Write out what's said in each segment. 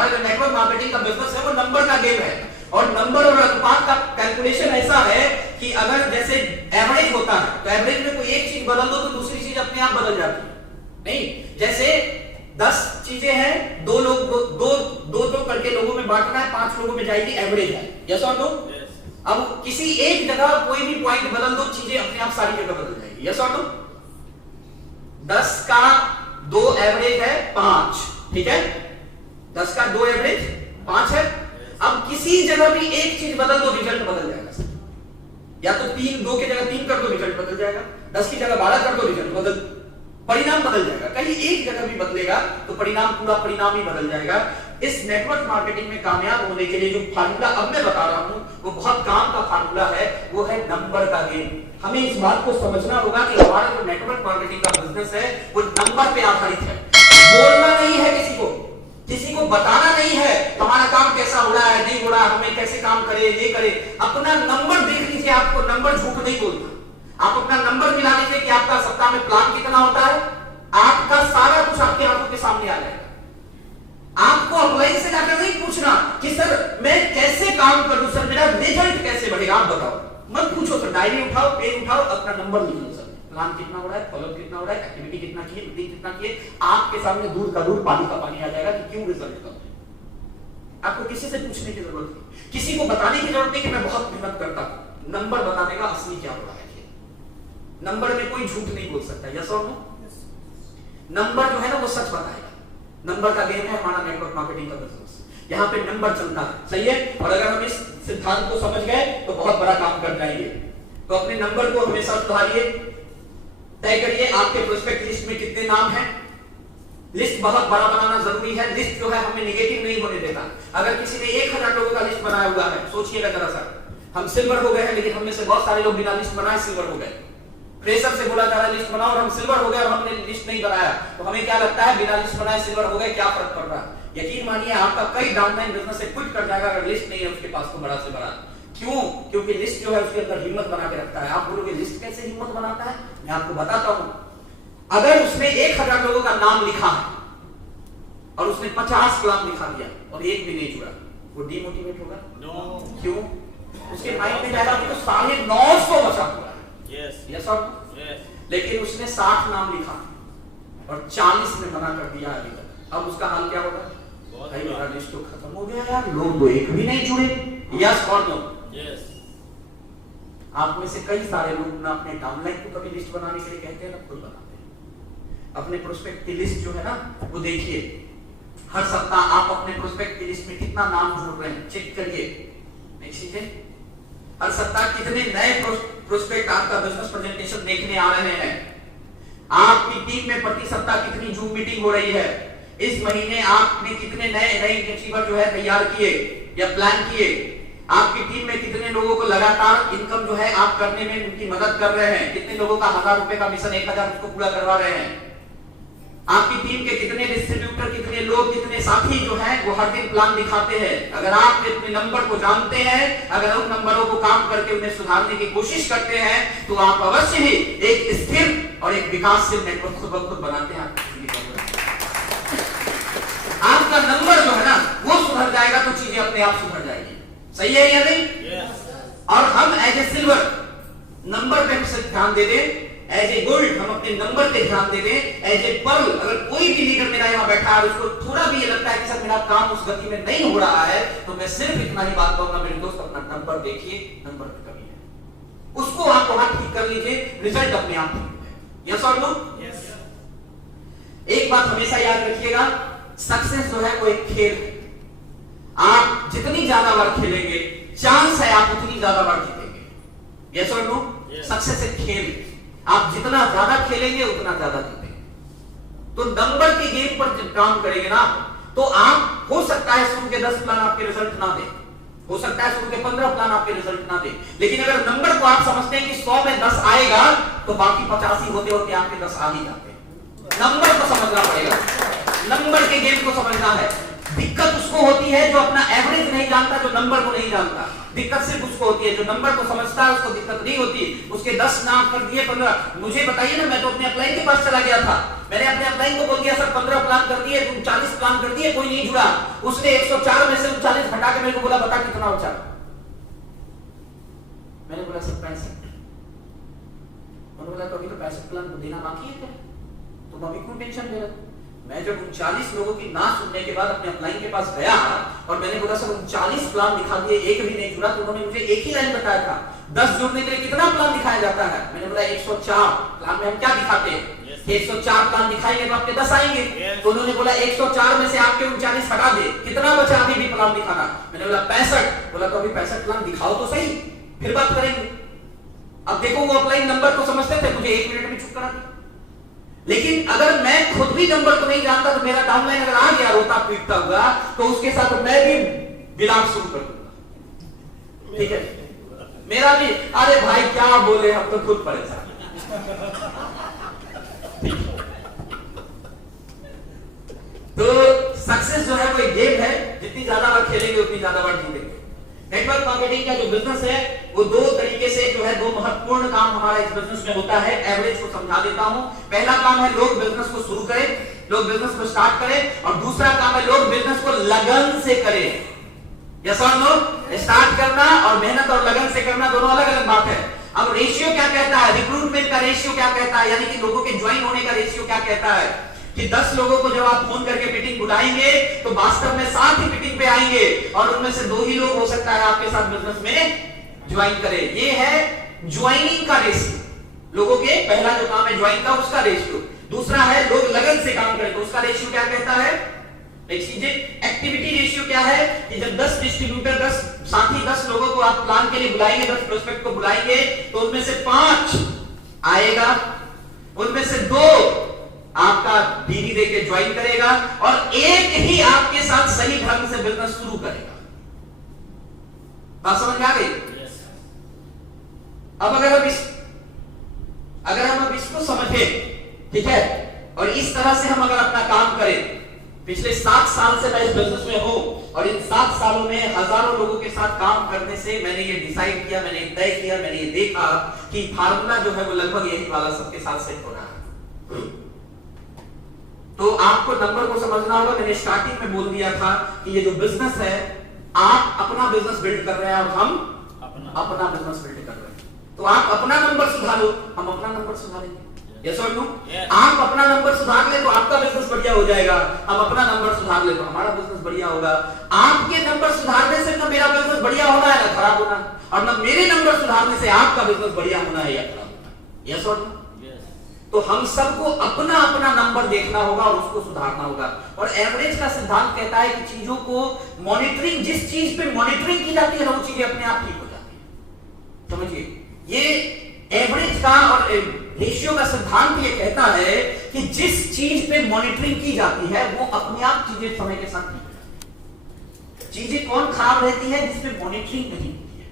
हमारा जो network marketing का बिजनेस है वो नंबर का गेम है, और नंबर और अनुपात का कैलकुलेशन ऐसा है कि अगर जैसे एवरेज होता है तो एवरेज में कोई एक चीज बदल दो तो दूसरी चीज अपने आप बदल जाती है। नहीं, जैसे 10 चीजें हैं, दो करके लोगों में बांटना है, 5 लोगों में जाएगी, एवरेज है। यस और नो? अब किसी एक जगह कोई भी पॉइंट बदल दो, चीजें अपने आप सारी जगह बदल जाएगी। यस और नो? 10 का 2 एवरेज है 5, ठीक है? 10 का 2 एवरेज 5 है। अब किसी जगह भी एक चीज बदल दो, रिजल्ट बदल जाएगा। या तो 2 की जगह 3 कर दो, रिजल्ट बदल जाएगा। 10 की जगह 12 कर दो, रिजल्ट परिणाम बदल जाएगा। कहीं एक जगह भी बदलेगा तो पूरा परिणाम ही बदल जाएगा। इस नेटवर्क मार्केटिंग में कामयाब होने के लिए जो फार्मूला अब मैं बता रहा हूं वो बहुत काम का फार्मूला है, वो है नंबर का गेम। हमें इस बात को समझना होगा कि हमारा जो नेटवर्क मार्केटिंग का बिजनेस है वो नंबर पे आधारित है। बोलना नहीं है, किसी को बताना नहीं है हमारा काम कैसा हो रहा है, नहीं हो रहा, हमें कैसे काम करे, ये करे। अपना नंबर देख लीजिए, आपको नंबर झूठ नहीं बोलता। आप अपना नंबर मिला लीजिए कि आपका सप्ताह में प्लान कितना होता है, आपका सारा कुछ आपकी आंखों के सामने आ जाएगा। आपको अप्लाई से जाकर नहीं पूछना कि सर मैं कैसे काम करूं, सर मेरा रिजल्ट कैसे बढ़ेगा, आप बताओ। मत पूछो सर, डायरी उठाओ, पेन उठाओ, अपना नंबर लिख लो। सर प्लान कितना हो रहा है, फॉलोअप कितना हो रहा है, एक्टिविटी कितना की, मीटिंग कितना की, आपके सामने दूध का दूध पानी का पानी आ जाएगा कि क्यों रिजल्ट कम है। आपको किसी से पूछने की जरूरत नहीं, किसी को बताने की जरूरत नहीं कि मैं बहुत मेहनत करता हूं। नंबर बता देगा असली क्या हो रहा है। नंबर में कोई झूठ नहीं बोल सकता। यस और नो? नंबर जो है ना वो सच बताएगा। नंबर का गेम है हमारा नेटवर्क मार्केटिंग का बिजनेस, यहाँ पे नंबर चलता है। सही है? और अगर हम इस सिद्धांत को समझ गए तो बहुत बड़ा काम कर जाएंगे। तो अपने नंबर को हमेशा सुधारिए, तय करिए आपके प्रोस्पेक्ट लिस्ट में कितने नाम हैं। लिस्ट बहुत बड़ा बनाना जरूरी है। लिस्ट जो है हमें नेगेटिव नहीं होने देता। अगर किसी ने 1000 लोगों का लिस्ट बनाया हुआ है, सोचिएगा जरा सा, हम सिल्वर हो गए हैं लेकिन हम में से बहुत सारे लोग बिना लिस्ट बनाए सिल्वर हो गए। फ्रेशर से बोला जा रहा है लिस्ट बनाओ, और हम सिल्वर हो गए और हमने लिस्ट नहीं बनाया, तो हमें क्या लगता है बिना लिस्ट बनाए सिल्वर हो गए, क्या फर्क पड़ रहा है? यकीन मानिए आपका कई डाउनलाइन बिजनेस से क्विट कर जाएगा अगर लिस्ट नहीं है उसके पास तो बड़ा से बड़ा। क्यों? क्योंकि लिस्ट जो है उसके अंदर हिम्मत बना के रखता है। आप बोलोगे लिस्ट कैसे हिम्मत बनाता है? मैं आपको बताता हूं। अगर उसने 1000 लोगों का नाम लिखा है और उसने 50 प्लान लिखा दिया और एक भी नहीं जुड़ा, वो डिमोटिवेट होगा? क्यों? उसके माइंड में जाएगा तो 950 बचा हुआ है। यस और लेकिन उसने 60 नाम लिखा और 40 में मना कर दिया अभी तक। अब उसका हाल क्या होगा? भाई मेरा लिस्ट तो खत्म हो गया यार, लोग तो एक भी नहीं जुड़े। यस और नो? यस। आप में से कई सारे लोग ना अपने डाउनलाइन को कभी लिस्ट बनाने के लिए कहते हैं ना खुद बनाते हैं। अपने प्रोस्पेक्ट की लिस्ट जो है ना वो देखिए, हर सप्ताह आप अपने प्रोस्पेक्ट की लिस्ट में कितना नाम जोड़ रहे हैं चेक करिए। नेक्स्ट चीज, हर सप्ताह कितने नए प्रोस्पेक्ट आपका बिजनेस प्रेजेंटेशन देखने आ रहे हैं। आपकी टीम में प्रति सप्ताह कितनी जूम मीटिंग हो रही है। इस महीने आपने कितने नए अचीवर जो है तैयार किए या प्लान किए। आपकी टीम में कितने लोगों को लगातार इनकम जो है आप करने में उनकी मदद कर रहे हैं। कितने लोगों का 1000 रुपए का मिशन 1000 उसको पूरा करवा रहे हैं। आपकी टीम के कितने डिस्ट्रीब्यूटर, कितने लोग, कितने साथी जो हैं वो हर दिन प्लान दिखाते हैं। अगर आप अपने नंबर को जानते हैं, अगर उन नंबरों को काम करके उन्हें सुधारने की कोशिश करते हैं तो आप अवश्य ही एक स्थिर और एक विकासशील नेटवर्क खुद ब खुद बनाते हैं। आपका नंबर जो है ना वो सुधर जाएगा तो चीजें अपने आप सुधर जाएगी। सही है या नहीं? और हम एज ए सिल्वर नंबर पे ध्यान दे दें, एज ए गोल्ड हम अपने नंबर पे ध्यान दे दें, एज ए पर्ल अगर कोई भी लीडर मेरा यहाँ बैठा है उसको थोड़ा भी ये लगता है कि सर मेरा काम उस गति में नहीं हो रहा है, तो मैं सिर्फ इतना ही बात कहूंगा मेरे दोस्त, अपना नंबर देखिए, नंबर पे कमी है, उसको आप वहां ठीक कर लीजिए, रिजल्ट अपने आप ठीक है। यस और नो? एक बात हमेशा याद रखिएगा, सक्सेस जो है वो एक खेल है। आप जितनी ज्यादा बार खेलेंगे चांस है आप उतनी ज्यादा बार जीतेंगे। यस और नो? सक्सेस एक खेल है, आप जितना ज्यादा खेलेंगे उतना ज्यादा जीतेंगे। तो नंबर के गेम पर जब काम करेंगे ना तो आप हो सकता है शुरू के 10 प्लान आपके रिजल्ट ना दे, हो सकता है शुरू के 15 प्लान आपके रिजल्ट ना दे, लेकिन अगर नंबर को आप समझते हैं कि 100 में 10 आएगा तो बाकी 85 होते होते आपके 10 आ ही जाते हैं। नंबर को समझना पड़ेगा, नंबर के गेम को समझना है। दिक्कत उसको होती है जो अपना एवरेज नहीं जानता, जो नंबर को नहीं जानता। दिक्कत सिर्फ उसको होती है जो नंबर को समझता है, उसको दिक्कत नहीं होती। उसके 10 नाम कर दिए 15। मुझे बताइए ना, मैं तो अपने अपलाइन के पास चला गया था, मैंने अपने अपलाइन को बोल दिया सर 15 प्लान कर दिए, 40 प्लान कर दिए, कोई नहीं जुड़ा। उसने 104 में से 39 हटा के मेरे को बोला बता कितना बचा। मैंने बोला सर 65। उन्होंने बोला तो अभी तो 65 प्लान देना बाकी है क्या, तुम अभी क्यों टेंशन ले रहे हो। मैं जब 39 लोगों की ना सुनने के बाद अपने अपलाइन के पास गया और मैंने बोला सर 39 प्लान दिखा दिए, एक भी नहीं जुड़ा, तो उन्होंने मुझे एक ही लाइन बताया था 10 जुड़ने के लिए कितना प्लान दिखाया जाता है। मैंने बोला 104 प्लान में हम क्या दिखाते हैं, 104 प्लान दिखाएंगे तो आपके 10 आएंगे। तो उन्होंने बोला 104 में से आपके 39 हटा दे, कितना बचा अभी भी प्लान दिखाना। मैंने बोला 65। बोला तो अभी 65 प्लान दिखाओ तो सही, फिर बात करेंगे। अब देखो वो अपलाइन नंबर को समझते थे, मुझे 1 मिनट में चुप करा दिया। लेकिन अगर मैं खुद भी नंबर को नहीं जानता तो मेरा डाउनलाइन अगर आ गया रोता पीटता हुआ तो उसके साथ मैं भी विलाप शुरू कर दूंगा। ठीक है, मेरा भी अरे भाई क्या बोले, हम तो खुद परेशान। तो सक्सेस जो है वो एक गेम है, जितनी ज्यादा बार खेलेंगे उतनी ज्यादा बार जीतेंगे। नेटवर्क मार्केटिंग का जो बिजनेस है वो 2 तरीके से जो है 2 महत्वपूर्ण काम हमारा इस बिजनेस में होता है। एवरेज को समझा देता हूं। पहला काम है लोग बिजनेस को शुरू करें, लोग बिजनेस को स्टार्ट करें, और दूसरा काम है लोग बिजनेस को लगन से करें। यस और नो? स्टार्ट करना और मेहनत और लगन से करना दोनों अलग अलग बात है। अब रेशियो क्या कहता है, रिक्रूटमेंट का रेशियो क्या कहता है, यानी कि लोगों के ज्वाइन होने का रेशियो क्या कहता है कि 10 लोगों को जब आप फोन करके मीटिंग बुलाएंगे तो वास्तव में 7 ही मीटिंग पे आएंगे और उनमें से 2 ही लोग हो सकता है आपके साथ बिजनेस में ज्वाइन करें। ये है ज्वाइनिंग का रेशियो। लोगों के पहला जो काम है ज्वाइन का, उसका रेशियो। दूसरा है लोग लगन से काम करें, तो उसका रेशियो क्या कहता है, एक चीज एक्टिविटी रेशियो क्या है कि जब 10 डिस्ट्रीब्यूटर 10 साथी 10 लोगों को आप प्लान के लिए बुलाएंगे, 10 प्रोस्पेक्ट को बुलाएंगे, तो उनमें से 5 आएगा, उनमें से 2 आपका डीडी देके ज्वाइन करेगा और एक ही आपके साथ सही ढंग से बिजनेस शुरू करेगा। बात समझ में आ गई? अब अगर हम इसको समझे, ठीक है, और इस तरह से हम अगर अपना काम करें, पिछले 7 साल से मैं इस बिजनेस में हूं और इन 7 सालों में हजारों लोगों के साथ काम करने से मैंने ये डिसाइड किया, मैंने तय किया, मैंने ये देखा कि फार्मूला जो है वो लगभग यही वाला सबके साथ सेट हो रहा है। तो आपको नंबर को समझना होगा। मैंने स्टार्टिंग में बोल दिया था कि ये जो बिजनेस है, आप अपना बिजनेस बिल्ड कर रहे हैं और हम अपना बिजनेस बिल्ड कर रहे हैं। तो आप अपना नंबर सुधारो, हम अपना नंबर सुधारेंगे। यस और नो? आप अपना नंबर सुधार ले तो आपका बिजनेस बढ़िया हो जाएगा, हम अपना नंबर सुधार ले तो हमारा बिजनेस बढ़िया होगा। आपके नंबर सुधारने से ना मेरा बिजनेस बढ़िया होना है ना खराब होना, और ना मेरे नंबर सुधारने से आपका बिजनेस बढ़िया होना है या खराब होना। यस और नो? तो हम सबको अपना अपना नंबर देखना होगा और उसको सुधारना होगा। और एवरेज का सिद्धांत कहता है कि चीजों को मॉनिटरिंग, जिस चीज पे मॉनिटरिंग की जाती है ना वो चीजें अपने आप ठीक हो जाती है। समझिए, ये एवरेज का और रेशियो का सिद्धांत ये कहता है कि जिस चीज पे मॉनिटरिंग की जाती है वो अपने आप चीजें समय के साथ ठीक हो जाती है। चीजें कौन खराब रहती है, जिसपे मॉनिटरिंग नहीं होती है।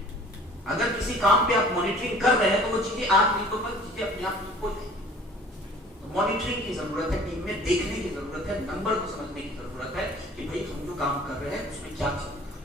अगर किसी काम पे आप मॉनिटरिंग कर रहे हैं तो वो चीजें आज नहीं तो कल चीजें अपने आप ठीक हो जाएंगी। मॉनिटरिंग की जरूरत है, टीम में देखने की जरूरत है, नंबर को समझने की जरूरत है कि भाई हम जो काम कर रहे हैं उसमें क्या चल रहा है।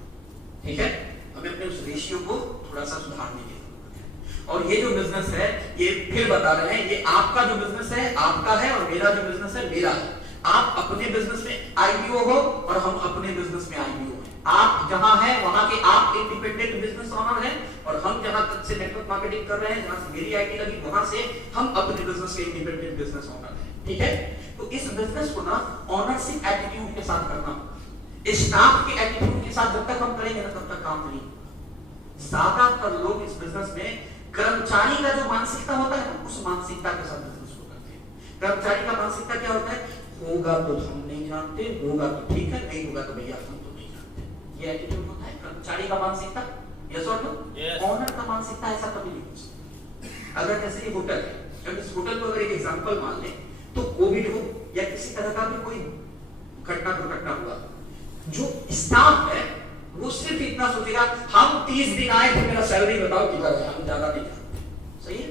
ठीक है, हमें अपने उस रेशियो को थोड़ा सा सुधारने की जरूरत है। और ये जो बिजनेस है, ये फिर बता रहे हैं, ये आपका जो बिजनेस है आपका है और मेरा जो बिजनेस है मेरा है। आप अपने बिजनेस में आईबीओ हो और हम अपने बिजनेस में आईबीओ हैं। आप जहां हैं वहां के आप इंडिपेंडेंट बिजनेस ओनर हैं और हम जहां तक से नेटवर्क मार्केटिंग कर रहे हैं, जहां से मेरी आईटी लगी, वहां से हम अपने बिजनेस के इंडिपेंडेंट बिजनेस ओनर हैं। ठीक है, तो इस बिजनेस को ना ऑनरशिप एटीट्यूड के साथ करना होगा। स्टाफ के एटीट्यूड के साथ जब तक हम करेंगे ना तब तक काम नहीं होगा। ज्यादातर लोग इस बिजनेस में कर्मचारी का जो मानसिकता होता है ना, उस मानसिकता के साथ बिजनेस को करते हैं। कर्मचारी का मानसिकता क्या होता है, होगा तो हम नहीं जानते, होगा तो ठीक है, नहीं होगा तो भैया हम तो नहीं जानते। ये एटीट्यूड होता है कर्मचारी का मानसिकता। यस और नो? ऑनर का मानसिकता ऐसा कभी नहीं हो सकता। अगर जैसे ये होटल है, जब इस होटल को अगर एक एग्जांपल मान ले तो कोविड हो या किसी तरह का भी कोई घटना दुर्घटना हुआ, जो स्टाफ है वो सिर्फ इतना सोचेगा हम 30 दिन आए थे, मेरा सैलरी बताओ कितना है, हम ज्यादा नहीं जानते। सही है?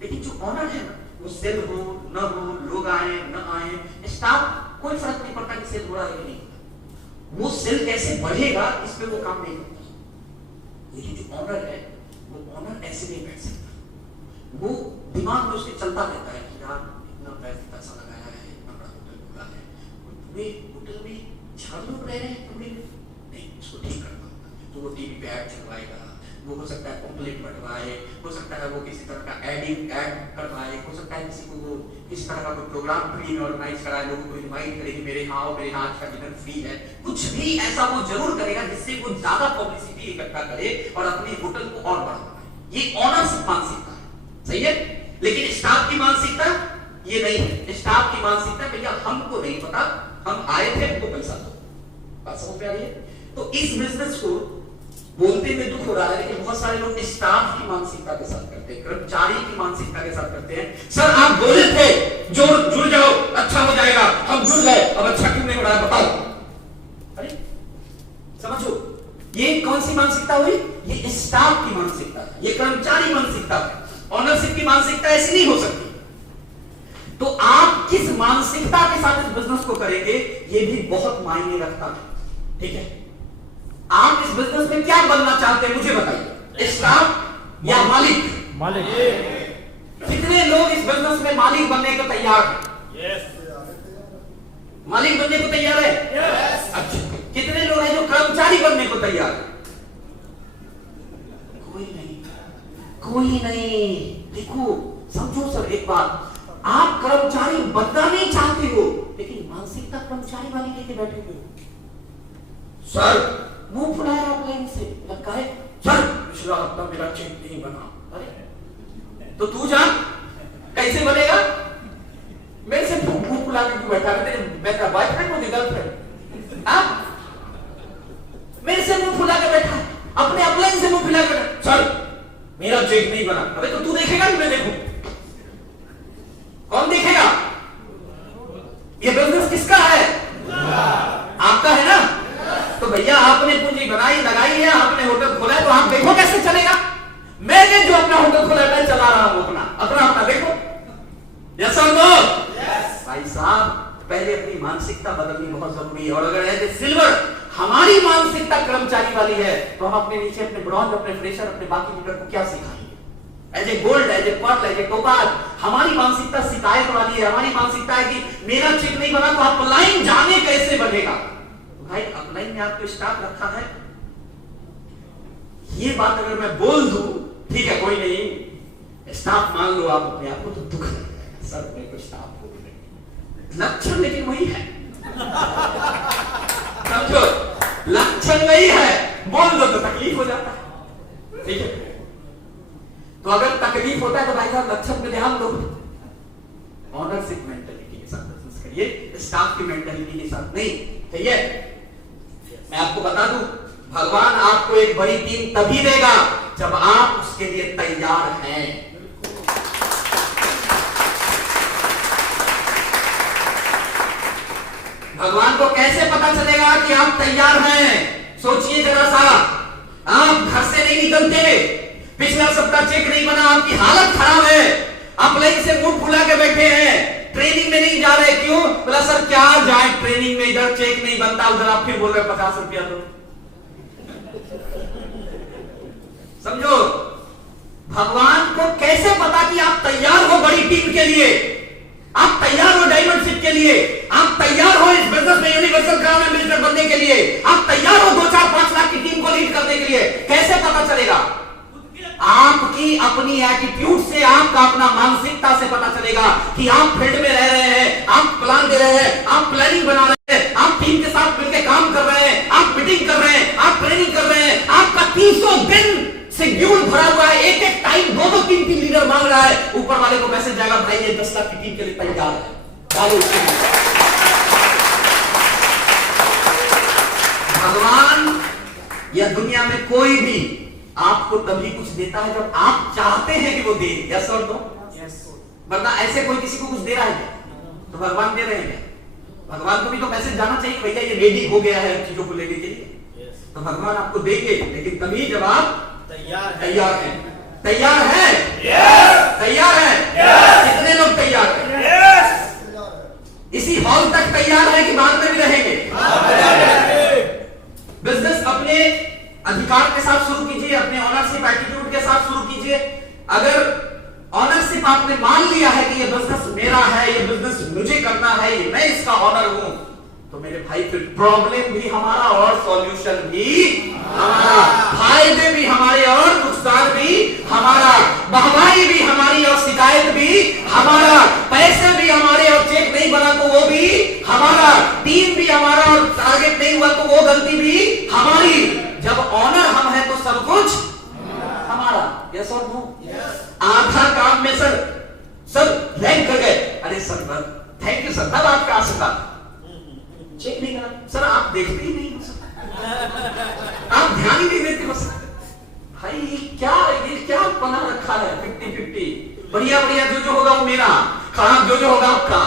लेकिन जो ऑनर है ना, वो सेल हो न हो, लोग आए न आए, स्टाफ कोई फर्क नहीं पड़ता कि सेल हो रहा है कि नहीं। वो सेल कैसे बढ़ेगा इस पे वो काम नहीं करता। लेकिन जो ऑनर है वो ऑनर ऐसे नहीं बैठ सकता, वो दिमाग में उसके चलता रहता है कि यार इतना पैसा लगाया है, इतना बड़ा होटल खुला है, तुम्हें होटल में 4 लोग रह रहे हैं, तुम्हें नहीं उसको ठीक करना, तो वो टीवी पे ऐड चलवाएगा, वो हो सकता है पॉम्पलेट बंटवाए, हो सकता है वो किसी तरह का ऐड करवाए, हो सकता है किसी को वो किस तरह का कोई प्रोग्राम फ्री में ऑर्गेनाइज कराए, लोगों को इनवाइट करे कि मेरे यहाँ आओ, मेरे यहाँ आज का डिनर फ्री है, कुछ भी ऐसा वो जरूर करेगा जिससे वो ज्यादा पब्लिसिटी इकट्ठा करे और अपने होटल को और बढ़ाए। ये ऑनरशिप मानसिकता है, सही है। लेकिन स्टाफ की मानसिकता ये नहीं है। स्टाफ की मानसिकता भैया हमको नहीं पता, हम आए थे, हमको पैसा दो, बात समझ में आ रही है। तो इस बिजनेस को बोलते में दुख हो रहा है, लेकिन बहुत सारे लोग स्टाफ की मानसिकता के साथ करते हैं, कर्मचारी की मानसिकता के साथ करते हैं। सर आप बोले थे जुड़ जाओ अच्छा हो जाएगा, हम जुड़ गए, अब अच्छा क्यों नहीं हो रहा है बताओ। अरे समझो ये कौन सी मानसिकता हुई, ये स्टाफ की मानसिकता है, ये कर्मचारी मानसिकता है। ऑनरशिप की मानसिकता ऐसी नहीं हो सकती। तो आप किस मानसिकता के साथ इस बिजनेस को करेंगे ये भी बहुत मायने रखता है, ठीक है। आप इस बिजनेस में क्या बनना चाहते हैं मुझे बताइए, स्टाफ या मालिक? कितने लोग इस बिजनेस में मालिक बनने को तैयार हैं? मालिक बनने को तैयार है? अच्छा, कितने लोग हैं जो कर्मचारी बनने को तैयार है? कोई नहीं। देखो समझो सर एक बात, आप कर्मचारी बनना नहीं चाहते हो, लेकिन मानसिकता कर्मचारी वाली लेके बैठे हुए हो। सर मुंह फुलाया आप लाइन से, लगा है सर पिछला हफ्ता मेरा चेक नहीं बना। अरे तो तू जान कैसे बनेगा? मेरे से मुंह फुला के क्यों बैठा है? मेरा बॉयफ्रेंड मुझे गर्लफ्रेंड, मेरे से मुंह फुला के बैठा, अपने अपलाइन से मुंह फुला के सर मेरा चेक नहीं बना। अबे तो तू देखेगा कि मैं देखूं? कौन देखेगा? ये बिजनेस किसका है? आपका है ना। तो भैया आपने पूंजी बनाई लगाई है, आपने होटल खोला है, तो आप देखो कैसे चलेगा। मैंने जो अपना होटल खोला है मैं चला रहा हूं अपना देखो। यस और नो? भाई साहब पहले अपनी मानसिकता बदलनी बहुत जरूरी है। और अगर ऐसे सिल्वर हमारी मानसिकता कर्मचारी वाली है तो हम अपने नीचे अपने ब्रॉन्ज, अपने फ्रेशर, अपने बाकी लीडर को क्या सिखाएंगे? As a gold, as a pearl, as a topaz हमारी मानसिकता शिकायत वाली है। हमारी मानसिकता है कि मेरा चेक नहीं बना, तो आप लाइन जाने कैसे बढ़ेगा? तो भाई अपलाइन में आपको स्टाफ रखा है, ये बात अगर मैं बोल दूं ठीक है कोई नहीं, स्टाफ मान लो आप अपने आप को, तो दुख लगेगा सर मेरे को स्टाफ हो गए, लक्षण लेकिन वही है। समझो लक्षण वही है, बोल दो तो तकलीफ हो जाता है, ठीक है। तो अगर तकलीफ होता है तो भाई साहब लक्षण में ध्यान दो। ऑनरशिप मेंटालिटी के साथ बिजनेस करिए, स्टाफ की मेंटालिटी के साथ नहीं, ठीक है। मैं आपको बता दूं भगवान आपको एक बड़ी टीम तभी देगा जब आप उसके लिए तैयार हैं। भगवान को कैसे पता चलेगा कि आप तैयार हैं? सोचिए जरा सा, आप घर से नहीं निकलते, पिछला सप्ताह चेक नहीं बना, आपकी हालत खराब है, आप लाइन से मुंह फुला के बैठे हैं, ट्रेनिंग में नहीं जा रहे, क्यों? बोला सर क्या जाए ट्रेनिंग में, इधर चेक नहीं बनता, उधर आप फिर बोल रहे 50 रुपया दो। समझो भगवान को कैसे पता कि आप तैयार हो बड़ी टीम के लिए, आप तैयार हो डायमंडशिप के लिए, आप तैयार हो इस बिजनेस में यूनिवर्सल क्राउन एम्बेसडर बनने के लिए, आप तैयार हो 2-4-5 लाख की टीम को लीड करने के लिए? कैसे पता चलेगा? आपकी अपनी एटीट्यूड से, आपका अपना मानसिकता से पता चलेगा कि आप फील्ड में रह रहे हैं, आप प्लान दे रहे हैं, आप प्लानिंग बना रहे हैं, आप टीम के साथ मिलकर काम कर रहे हैं, आप मीटिंग कर रहे हैं, आप ट्रेनिंग कर रहे हैं, आपका 300 दिन शेड्यूल भरा हुआ है, एक टाइम 2-2 टीम की लीडर मांग रहा है, ऊपर वाले को मैसेज जाएगा भाई ये 10 लाख की टीम के लिए तैयार है। भगवान या दुनिया में कोई भी आपको तभी कुछ देता है जब आप चाहते हैं कि वो दे। यस और नो? वरना ऐसे कोई किसी को कुछ दे रहा है क्या? तो भगवान दे रहे हैं क्या? भगवान को भी तो मैसेज जाना चाहिए भैया ये रेडी हो गया है चीजों को लेने के लिए। तो भगवान आपको देंगे, लेकिन तभी जब आप तैयार हैं। तैयार है? तैयार है? कितने लोग तैयार हैं? इसी हॉल तक तैयार है कि बाद में भी रहेंगे? अधिकार के साथ शुरू कीजिए, अपने ऑनरशिप एटीट्यूड के साथ शुरू कीजिए। अगर ऑनरशिप आपने मान लिया है कि ये बिजनेस मेरा है, ये बिजनेस मुझे करना है, ये मैं इसका ऑनर हूं, तो मेरे भाई फिर प्रॉब्लम भी हमारा और सॉल्यूशन भी हमारा, फायदे भी हमारे और नुकसान भी हमारा, वाहवाही भी हमारी और शिकायत भी हमारा, पैसे भी हमारे और चेक नहीं बना तो वो भी हमारा, टीम भी हमारा और टारगेट नहीं हुआ तो वो गलती भी हमारी। जब ऑनर हम है तो सब कुछ हमारा। यस और नो? आधा काम में सर सब रैंक कर गए, अरे सर थैंक यू सर, तब आपका आशीर्वाद, चेक नहीं करा सर, आप देखते ही नहीं सर, आप ध्यान ही नहीं देते बस। भाई ये क्या बना रखा है 50-50, बढ़िया बढ़िया जो होगा वो मेरा, खराब जो होगा आपका।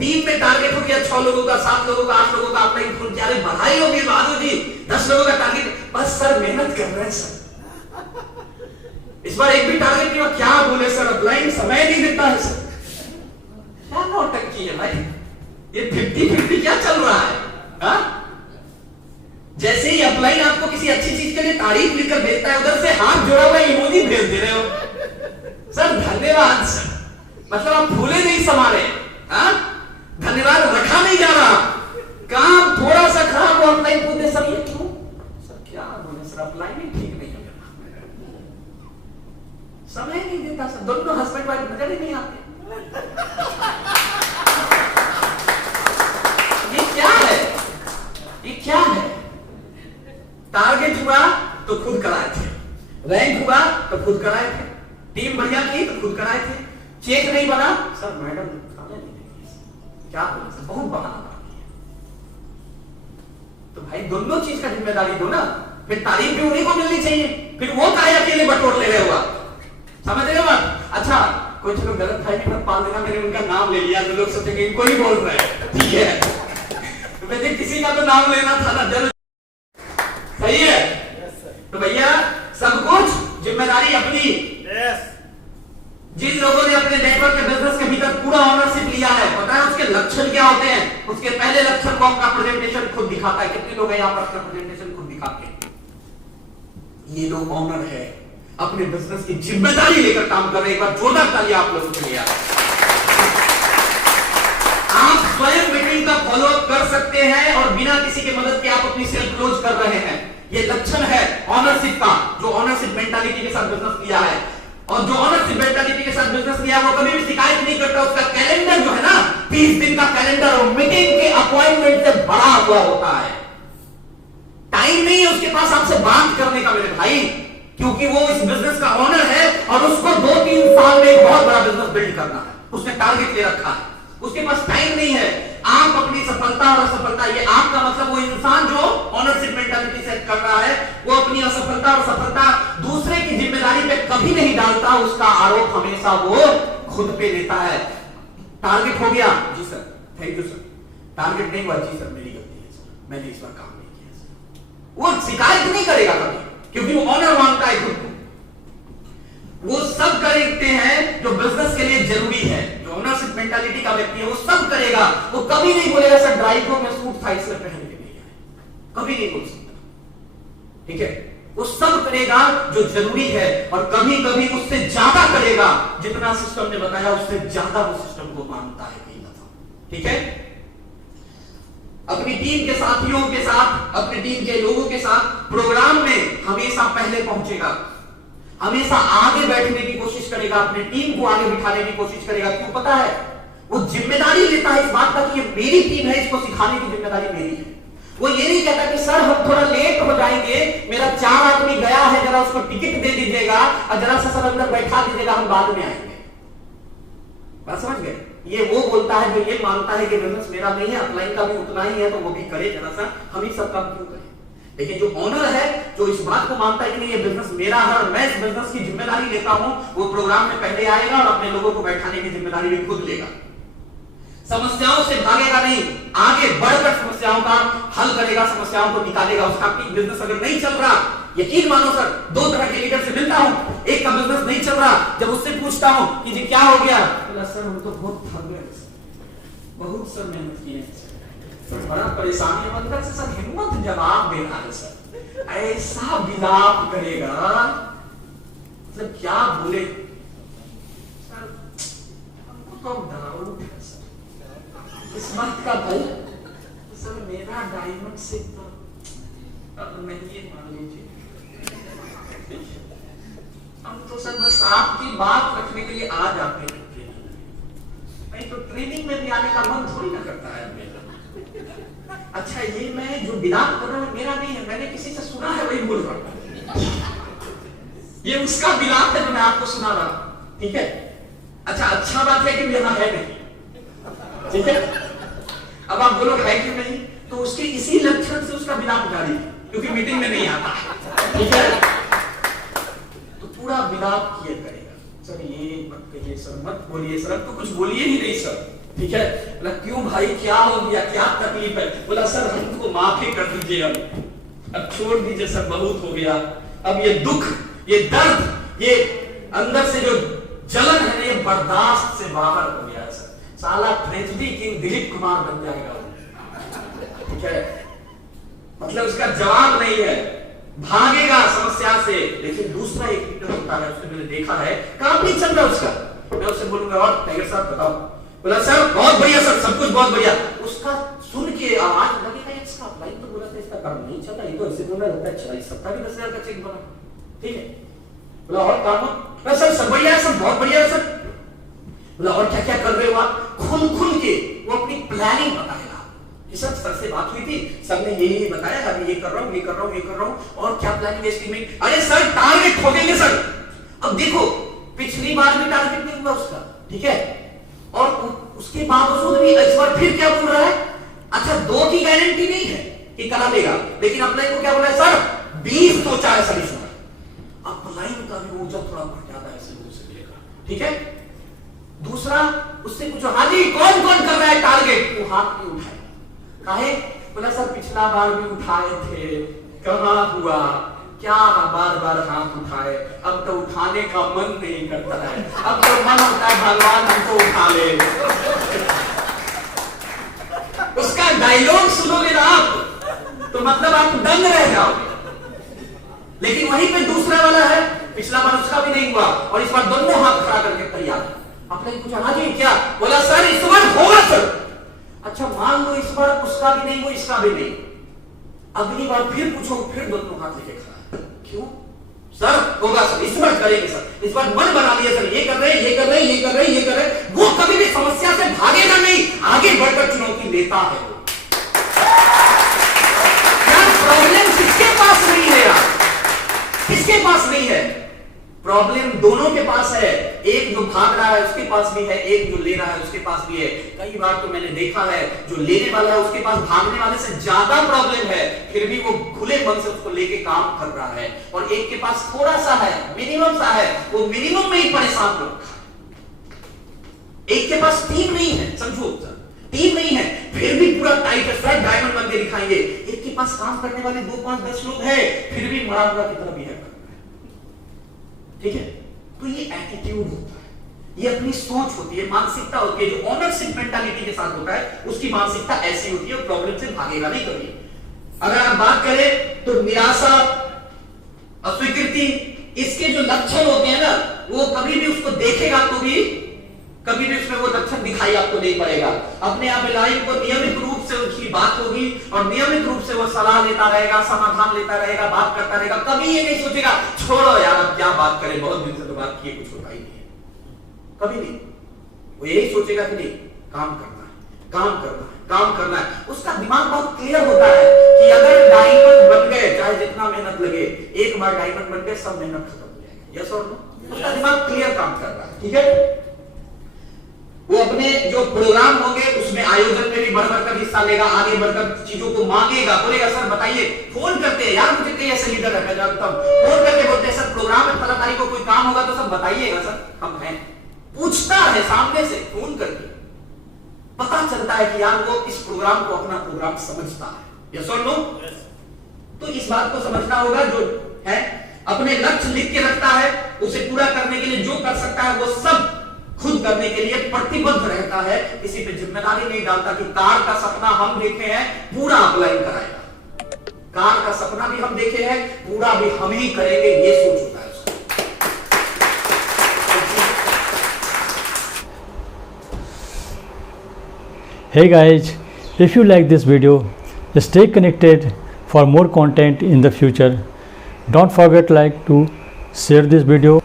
टीम में टारगेट हो गया 6 लोगों का, 7 लोगों का, 8 लोगों का, आपने क्या बढ़ाई होगी बहादुर जी, 10 लोगों का टारगेट, बस सर मेहनत कर रहे हैं सर, इस बार एक भी टारगेट नहीं हुआ, क्या बोले सर, अपलाइन समय नहीं देता है सर, क्या नौटंकी है भाई, ये 50-50 क्या चल रहा है? हा? जैसे ही अपलाइन आपको किसी अच्छी चीज के लिए तारीफ लिखकर भेजता है, उधर से हाथ जोड़ा हुआ इमोजी भेज दे रहे हो सर, धन्यवाद सर, मतलब आप फूले नहीं समा रहे, हा? धन्यवाद रखा नहीं जा रहा, काम थोड़ा सा खराब हो, अपलाइन पूछते सर ये क्यों, सर क्या बोले सर, अपलाइन ही ठीक नहीं है, समय नहीं देता सर, दोनों हस्बैंड वाइफ नजर ही नहीं आते। ये क्या है? टारगेट हुआ तो खुद कराए थे, रैंक हुआ तो खुद कराए थे, टीम बढ़िया की तो खुद कराए थे, चेक नहीं बना सर मैडम क्या बोले सर, बहुत बहाना बना दिया। तो भाई दोनों चीज का जिम्मेदारी दो ना, फिर तारीफ भी उन्हीं को मिलनी चाहिए, फिर वो काहे अकेले बटोर ले रहे हो आप, समझ रहे हो बात? अच्छा कोई चलो गलत फहमी मत पाल देना, मैंने उनका नाम ले लिया तो लोग सोचेंगे इनको ही बोल रहे हैं, ठीक है, वैसे किसी का तो नाम लेना था ना, जरूर सही है। तो भैया सब कुछ जिम्मेदारी अपनी। जिन लोगों ने अपने नेटवर्क के बिजनेस के भीतर पूरा ऑनरशिप लिया है, पता है उसके लक्षण क्या होते हैं? उसके पहले लक्षण को आपका प्रेजेंटेशन खुद दिखाता है। कितने लोग हैं यहाँ पर अपना प्रेजेंटेशन खुद दिखाते हैं? ये लोग ऑनर है, अपने बिजनेस की जिम्मेदारी लेकर काम कर रहे हैं। एक बार जोरदार तालियां आप लोगों के लिए। आप स्वयं मीटिंग का फॉलो अप कर सकते हैं और बिना किसी के मदद के आप अपनी सेल क्लोज कर रहे हैं। ये लक्षण है ऑनरशिप का, जो ऑनरशिप मेंटालिटी के साथ बिजनेस किया है। और जो ऑनरशिप मेंटालिटी के साथ बिजनेस किया है वो कभी भी शिकायत नहीं करता। उसका कैलेंडर जो है ना, 30 दिन का कैलेंडर और मीटिंग के अपॉइंटमेंट से भरा हुआ होता है। टाइम नहीं है उसके पास आपसे बात करने का मेरे भाई, क्योंकि वो इस बिजनेस का ओनर है और उसको 2-3 साल में एक बहुत बड़ा बिजनेस बिल्ड करना है। उसने टारगेट ले रखा है, उसके पास टाइम नहीं है। आप अपनी सफलता और असफलता, ये आपका मतलब वो इंसान जो ऑनरशिप मेंटालिटी सेट कर रहा है, वो अपनी असफलता और सफलता दूसरे की जिम्मेदारी पे कभी नहीं डालता। उसका आरोप हमेशा वो खुद पे लेता है। टारगेट हो गया जी sir, thank you sir. Target नहीं हुआ जी सर, मेरी गलती है सर, मैंने इस बार काम नहीं किया सर। वो शिकायत नहीं करेगा कभी, क्योंकि वो ऑनर मानता है खुद को। वो सब करते हैं जो बिजनेस के लिए जरूरी है। जो ऑनरशिप मेंटालिटी का व्यक्ति है वो सब करेगा। वो कभी नहीं बोलेगा सर ड्राइव में सूट था इसलिए पहन के नहीं आया, कभी नहीं बोल सकता। ठीक है, वो सब करेगा जो जरूरी है और कभी कभी उससे ज्यादा करेगा। जितना सिस्टम ने बताया उससे ज्यादा वो सिस्टम को मानता है। ठीक है, अपनी टीम के साथियों के साथ, अपनी टीम के लोगों के साथ प्रोग्राम में हमेशा पहले पहुंचेगा, हमेशा आगे बैठने की कोशिश करेगा, अपनी टीम को आगे बिठाने की कोशिश करेगा। क्यों? पता है वो जिम्मेदारी लेता है इस बात का कि ये मेरी टीम है, इसको सिखाने की जिम्मेदारी मेरी है। वो ये नहीं कहता कि सर हम थोड़ा लेट हो जाएंगे, मेरा 4 आदमी गया है, जरा उसको टिकट दे दीजिएगा और जरा सा सर अंदर बैठा दीजिएगा, हम बाद में आएंगे। बात समझ गए? ये वो बोलता है जो ये मानता है कि बिजनेस मेरा नहीं है, अपलाइन का भी उतना ही है तो वो भी करे जरा सा, हम ही सब काम क्यों करें। लेकिन जो ओनर है, जो इस बात को मानता है कि नहीं ये बिजनेस मेरा है और मैं इस बिजनेस की जिम्मेदारी लेता हूं, वो प्रोग्राम में पहले आएगा और अपने लोगों को बैठाने की जिम्मेदारी भी खुद लेगा। समस्याओं से भागेगा नहीं, आगे बढ़कर समस्याओं का हल करेगा, समस्याओं को निकालेगा। उसका बिजनेस अगर नहीं चल रहा, यकीन मानो सर, 2 तरह के लीडर से मिलता हूं। एक का बिजनेस नहीं चल रहा, जब उससे पूछता हूं कि जी क्या हो गया, बोला सर हम तो बहुत थक गए, बहुत सर मेहनत की है, बड़ा परेशानी है, अंदर से सर हिम्मत जवाब देना है सर, ऐसा विलाप करेगा मतलब क्या बोले सर, हमको तो डाउट है सर इस बात का भाई सर मेरा डायमंड से तो अब नहीं मान लीजिए, हम तो सर बस आपकी बात रखने के लिए आ जाते हैं, नहीं तो ट्रेनिंग में भी आने का मन थोड़ी ना करता है मेरा। अच्छा ये मैं जो विलाप कर रहा हूं मेरा नहीं है, मैंने किसी से सुना है वही बोल रहा हूं, ये उसका विलाप है जो मैं आपको सुना रहा हूं, ठीक है। अच्छा बात है कि यहाँ है नहीं, ठीक है। अब आप बोलो है क्यों नहीं, तो उसके इसी लक्षण से उसका विलाप जारी है, क्योंकि मीटिंग में नहीं आता, ठीक है। तो पूरा विलाप किया करेगा, सर ये मत कहिए सर, मत बोलिए सर, अब तो कुछ बोलिए ही नहीं सर, ठीक है। बोला क्यों भाई क्या हो गया, क्या तकलीफ है, बोला सर हमको माफी कर दीजिए, अब छोड़ दीजिए सर, बहुत हो गया, अब ये दुख, ये दर्द, ये अंदर से जो जलन है ना, ये बर्दाश्त से बाहर हो गया सर, साला ट्रेजेडी किंग दिलीप कुमार बन जाएगा, ठीक है। मतलब उसका जवाब नहीं है, भागेगा समस्या से। लेकिन दूसरा एक लीडर होता है, उससे मैंने देखा है काम नहीं चल रहा उसका, मैं उससे बोलूंगा और टाइगर साहब बताओ, बोला सर बहुत बढ़िया सर, सब कुछ बहुत बढ़िया, उसका सुन के आवाज लगेगा इसका अप्लाई तो बोला था, इसका काम नहीं चला, ये तो ऐसे बोलना रहता है, चला सकता भी 10,000 का चेक बना, ठीक है। बोला और काम सर, सब बढ़िया है सर, बहुत बढ़िया है सर। बोला और क्या क्या कर रहे हो आप, खुल के वो अपनी प्लानिंग बताएगा, सर से बात हुई थी, सर ने ये बताया, अभी ये कर रहा हूँ, ये कर रहा हूँ, ये कर रहा हूँ, और क्या प्लानिंग है इसकी में, अरे सर टारगेट ठोकेंगे सर। अब देखो पिछली बार भी टारगेट नहीं हुआ उसका, ठीक है, और उसके बावजूद भी इस बार फिर क्या बोल रहा है, अच्छा 2 की गारंटी नहीं है कि करा देगा, लेकिन अप्लाई को क्या बोला है सर 20 सोचा है सर इस बार, अप्लाई का भी ऊर्जा थोड़ा बढ़ जाता है से मिलेगा, ठीक है। दूसरा उससे पूछो हाँ जी कौन कौन कर रहा है टारगेट, वो हाथ नहीं उठाए, काहे, बोला सर पिछला बार भी उठाए थे, कहां हुआ, क्या बार बार हाथ उठाए, अब तो उठाने का मन नहीं करता है, अब तो मन होता है भगवान हमको उठा ले। उसका डायलॉग सुनोगे ना आप तो मतलब आप दंग रह जाओगे। लेकिन वहीं पे दूसरा वाला है, पिछला बार उसका भी नहीं हुआ और इस बार दोनों हाथ खड़ा करके तैयार। आपने पूछा हाँ जी क्या, बोला सर इस बार होगा सर। अच्छा मान लो इस बार उसका भी नहीं वो इसका भी नहीं, अगली बार फिर पूछो, फिर दोनों हाथ लेके खड़ा, क्यों सर होगा सर, इस बार करेंगे सर, इस बार मन बना लिया सर, ये कर रहे हैं, ये कर रहे हैं, ये कर रहे हैं, ये कर रहे हैं। वो कभी भी समस्या से भागेगा नहीं, आगे बढ़कर चुनौती लेता है। यार प्रॉब्लम किसके पास नहीं है यार, किसके पास नहीं है, प्रॉब्लम दोनों के पास है, एक जो भाग रहा है उसके पास भी है, एक जो ले रहा है उसके पास भी है। कई बार तो मैंने देखा है जो लेने वाला है उसके पास भागने वाले से ज्यादा प्रॉब्लम है, फिर भी वो खुले मन से उसको लेके काम कर रहा है, और एक के पास थोड़ा सा है, मिनिमम सा है, वो मिनिमम में ही परेशान रखा। एक के पास टीम नहीं है, समझो टीम नहीं है, फिर भी पूरा टाइट है, सर डायमंड बन के दिखाएंगे। एक के पास काम करने वाले 2, 5, 10 लोग हैं, फिर भी मरा हुआ की तरह बिहेव कर रहा है, ठीक है। तो ये एटीट्यूड होता है, ये अपनी सोच होती है, मानसिकता होती है, जो ओनरशिप मेंटालिटी के साथ होता है उसकी मानसिकता ऐसी होती है, प्रॉब्लम से भागेगा नहीं कभी। अगर आप बात करें तो निराशा, अस्वीकृति, इसके जो लक्षण होते हैं ना, वो कभी भी उसको देखेगा तो भी कभी भी उसमें वो लक्षण दिखाई आपको नहीं पड़ेगा। अपने आप लाइफ को नियमित रूप से उसकी बात होगी और नियमित रूप से वो सलाह लेता रहेगा, समाधान लेता रहेगा, बात करता रहेगा, कभी ये नहीं सोचेगा छोड़ो यार अब क्या बात करें, बहुत दिन से तो बात किए कुछ होता ही नहीं है, कभी नहीं। वो यही सोचेगा कि नहीं काम करना है, काम करना है, काम करना है। उसका दिमाग बहुत क्लियर होता है कि अगर डायमंड बन गए चाहे जितना मेहनत लगे, एक बार डायमंड बन गए सब मेहनत खत्म हो जाएगा, यस और नो। उसका दिमाग क्लियर काम कर रहा है, ठीक है। वो अपने जो प्रोग्राम होंगे उसमें आयोजन में भी बढ़ बढ़कर हिस्सा लेगा, आगे बढ़कर चीजों को मांगेगा, बोलेगा सर बताइए, फोन करते हैं यार, मुझे कई ऐसे लीडर है फोन करके बोलते हैं सर प्रोग्राम में फला तारीख को कोई काम होगा तो सब बताइएगा सर, हम हैं। पूछता है सामने से फोन करके, पता चलता है कि यार वो इस प्रोग्राम को अपना प्रोग्राम समझता है, यस और नो। तो इस बात को समझना होगा, जो है अपने लक्ष्य लिख के रखता है, उसे पूरा करने के लिए जो कर सकता है वो सब खुद करने के लिए प्रतिबद्ध रहता है, किसी पे जिम्मेदारी नहीं डालता कि कार का सपना हम देखे हैं पूरा अप्लाई कराएगा, कार का सपना भी हम देखे हैं पूरा भी हम ही करेंगे, ये सोच चुका है उसका। Hey guys, if you like this video, stay connected for more content in the future. Don't forget to share this video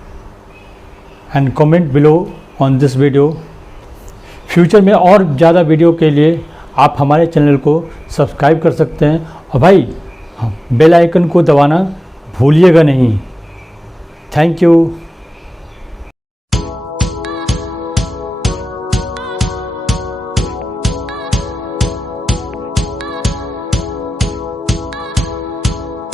and comment below on this video. Future में और ज़्यादा वीडियो के लिए आप हमारे चैनल को सब्सक्राइब कर सकते हैं और भाई बेल आइकन को दबाना भूलिएगा नहीं। Thank you.